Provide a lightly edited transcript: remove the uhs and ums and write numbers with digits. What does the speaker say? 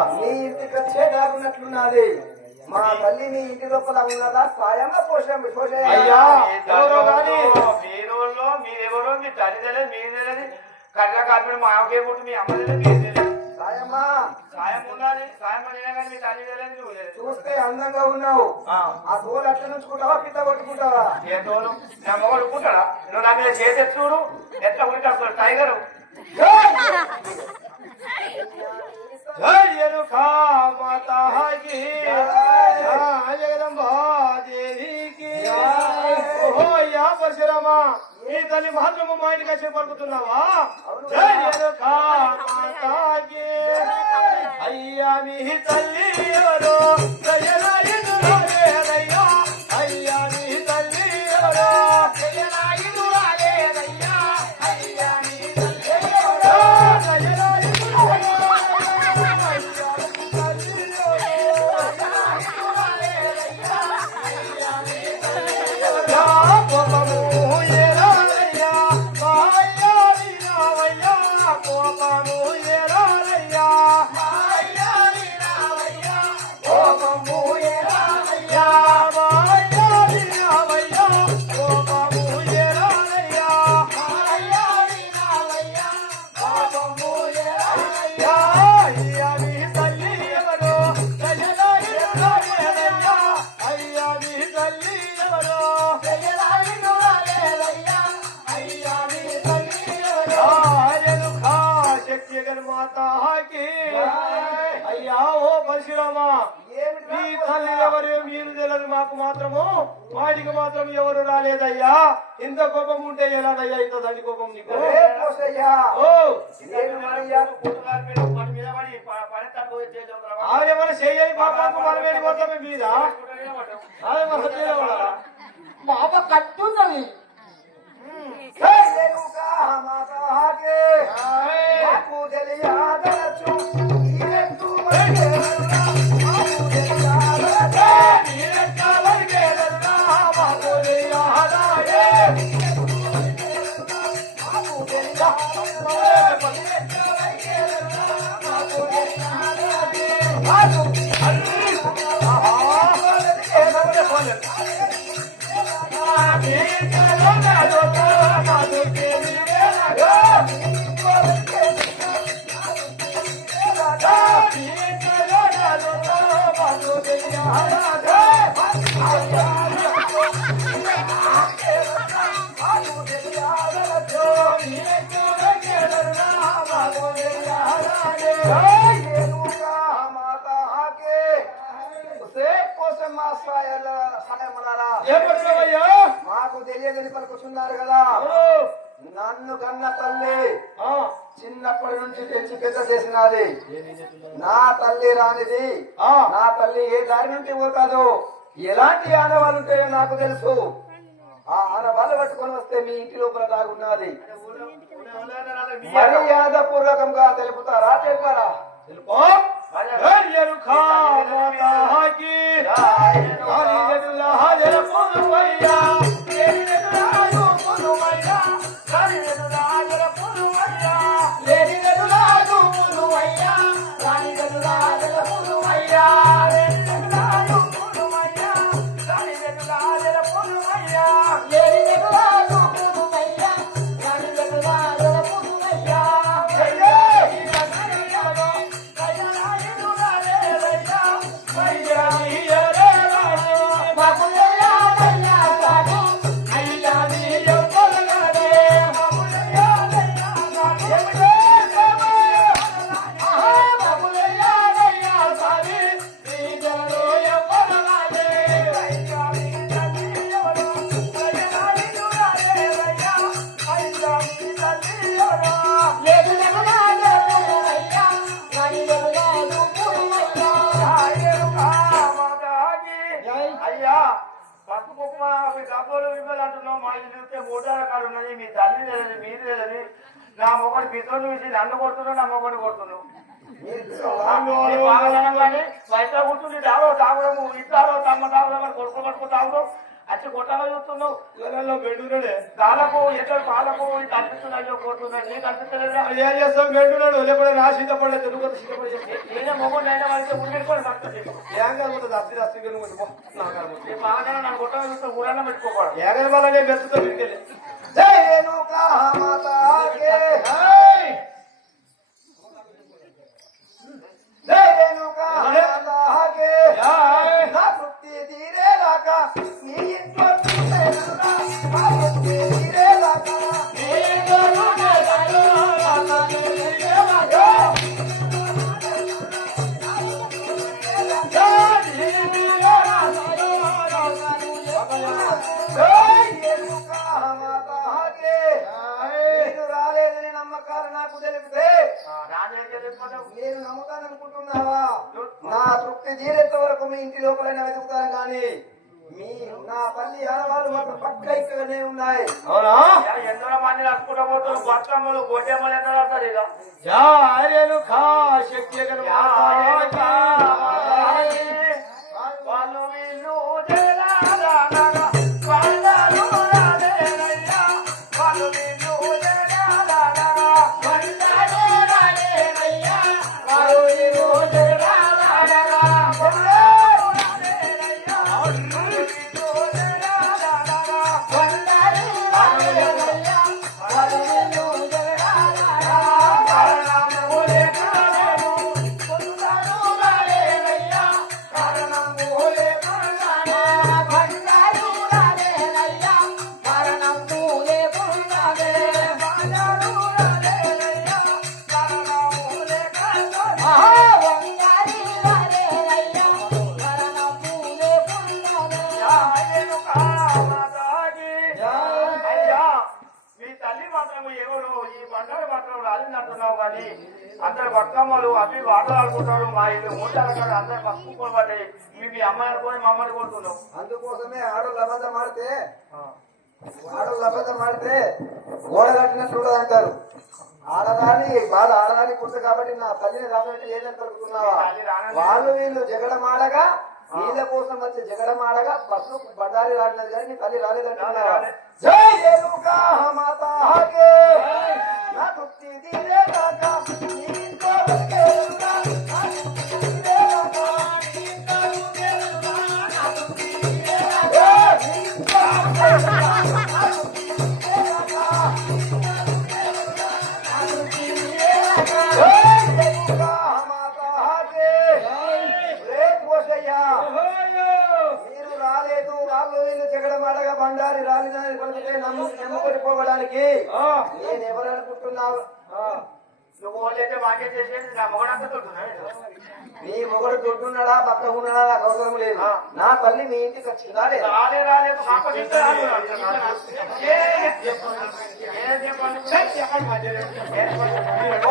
నీ ఇంటికి వచ్చే దారున్నట్లున్నది. మా తల్లి నీ ఇంటి లోపల ఉన్నదా? సాయమా పోషం అయ్యా మీరోళ్ళు మీరెవరో మీ తల్లి తెలియదు మీరు తెలియదు కళ్ళ కాల్పడి మా ఆకే పుట్టి మీ అమ్మ తెలియదు మీరు తెలియదు. సాయమా సాయం ఉండాలి సాయం పడినా కానీ మీ తల్లి తెలియదు నువ్వు తెలియదు. చూస్తే అందంగా ఉన్నావు. ఆ తోలు అట్లా నుంచుకుంటావా పిట్ట కొట్టుకుంటావా? ఏ తోలు నా మొగడు పుట్టాడా? నువ్వు నాకు ఇలా చేతి చూడు ఎట్లా ఉంటాడు టైగరు. జగదంబా దేవికి ఓ అయ్యా పరశురామా ఈ తల్లి మాత్రము మా ఇంటికి వచ్చి పలుకుతున్నావా? జయకాకి అయ్యా మీ తల్లి ఎవరో జయనాయుడు లేదయ్యా అయ్యా మీ తల్లి ఎవరో జయనాయుడు లేదయ్యా అయ్యా మీ తల్లి ఎవరో జయనాయుడు అయ్యా ఓ పరశురామా మీ తల్లి ఎవరు మీరు తెలియదు మాకు మాత్రము వాడికి మాత్రం ఎవరు రాలేదయ్యా. ఇంత కోపం ఉంటే ఎలాగయ్యా ఇంత దండి కోపం నీకు? ఆవిడేమన్నా చెయ్యి పాపాకు మనం వెళ్ళిపోతామే మీద బాబా కట్టున్నది మాకు తెలియదని పలుకుతున్నారు కదా. నన్ను కన్న తల్లి చిన్నప్పటి నుంచి తెచ్చి పెద్ద చేసినది నా తల్లి రానిది. నా తల్లి ఏ దారి నుండి పోతాదో ఎలాంటి ఆనవాళ్ళు ఉంటాయో నాకు తెలుసు. ఆ ఆనవాళ్ళు పట్టుకొని వస్తే మీ ఇంటి లోపల దాగున్నది. మర్యాద పూర్వకంగా తెలుపుతారా? చెప్పారా? నా మొగడు పితోని చూసి నన్ను కొడుతున్నావు నా మొగడు కొడుతున్నావు. వయసులో కూర్చుంది తాగో తాగడము ఇస్తారో తమ్మ తాగుదాం కొడుకు పట్టుకు తాగుదాం. ఆ వచ్చి కొట్టాలో చూస్తున్నావు ఇళ్ళల్లో బెడ్డున్నాడే కాలకు ఎట్లా పాలకు కనిపిస్తున్నాయో పోతున్నాడు నీకు అనిపిస్తలేదా ఏం చేస్తాం బెడ్డున్నాడు లేకపోతే నా సిద్ధపడే తెలుగు సిద్ధపడే నేనే మొగ్గు నైనా వాడితే ఉండేసుకోండి భక్తులు ఏం కలుగుతుంది అస్తి అస్తి నీ బాగానే నన్ను కొట్టాలో చూస్తే ఊరన్నా పెట్టుకోకూడదు ఏగల వల్లనే బెత్తుతో వీడికెళ్ళి జై రేణుకా మాతా కే జై రేణుకా మాతా కే నా తృప్తి తీరేదాకా నీ ఇంట్లో చూసేదాకా నా తృప్తి తీరేదాకా నీ ఇంట్లో చూసేదాకా జై రేణుకా మాతా కే నేను రాలేదని నమ్మకాలు నాకు తెలిపితే నేను నమ్ముతాననుకుంటున్నావా నా తృప్తి తీరేంత వరకు మీ ఇంటి లోపలైనా వెతుకుతాను కానీ మీ నా తల్లి ఆడవాళ్ళు మాత్రం పక్క ఇక్కడనే ఉన్నాయి అవునా ఎందరో మంది నడుచుకుంటా పోతారు బతుకమ్మలు గొడ్డెమ్మలు ఎక్కడ ఆడతారు ఇక జా ఆర్యలు ఖా శక్తి వాళ్ళు వీళ్ళు జయరాధనగా వాళ్ళను రాలేనయ్యా వాళ్ళు వీళ్ళు జయరాధనగా వాళ్ళను రాలేనయ్యా వాళ్ళు వీళ్ళు జయరాధనగా వాళ్ళను రాలేనయ్యా వాళ్ళు వీళ్ళు జయరాధనగా వాళ్ళను రాలేనయ్యా వాళ్ళు వీళ్ళు జయరాధనగా కారణములే కారణము పొందను రాలేనయ్యా కారణములే కారణము బంగారు రాలేనయ్యా కారణములే పొందవే బంగారు రాలేనయ్యా కారణములే కారణము బంగారు రాలేనయ్యా కారణములే పొందవే రేణుకా మాతాకి అయ్యా మీ తల్లి మాత్రం ఎవరు ఈ బంగారు మాత్రం రాలిందంటున్నావు కానీ అందరు బతుకమ్మలు అవి వాటలు ఆడుకుంటారు మా ఇల్లు మూటాడు అందరు పసుపుకొని పడ్డాయి ఇవి మీ అమ్మాయి అనుకొని మమ్మల్ని కొడుతున్నావు అందుకోసమే ఆడోళ్ళు అబద్ధం ఆడితే గోడ కట్టినట్టు ఉండదు అంటారు ఆడదాని బాధ ఆడదాని కుట్టు కాబట్టి నా తల్లిని రాబట్టి లేదని కలుగుతున్నావా వాళ్ళు వీళ్ళు జగడమాడగా వీళ్ళ కోసం వచ్చి జగడమాడగా బస్సు బండారి రాడినది కానీ నీ తల్లి రాలేదంటున్నావా జై రేణుకా మాతా కే నా తృప్తి తీరేదాకా నీ ఇంట్లో బతికేదాకా, నా తృప్తి తీరేదాకా, నీ ఇంట్లో చూసేదాకా, నా తృప్తి తీరేదాకా, నీ ఇంట్లో చూసేదాకా, నా తృప్తి తీరేదాకా, నా తృప్తి తీరేదాకా. జై రేణుకా మాతా కే. రే పోసయ్యా, మీరు రాలేదు వాళ్ళు వీళ్ళు జగడమాడగా బండారి రాలిదని పలికితే నమ్ముకొని నేను ఎవరనుకుంటున్నావు? నువ్వు వాళ్ళైతే మాకేం చేసేది నా మొగడంతా తుంటున్నాడు నీ మొగడు దొడ్డున్నాడా పక్క ఉన్నాడా నాకు అవసరం లేదు. నా తల్లి మీ ఇంటికి వచ్చిందా లేదా? రాలేదు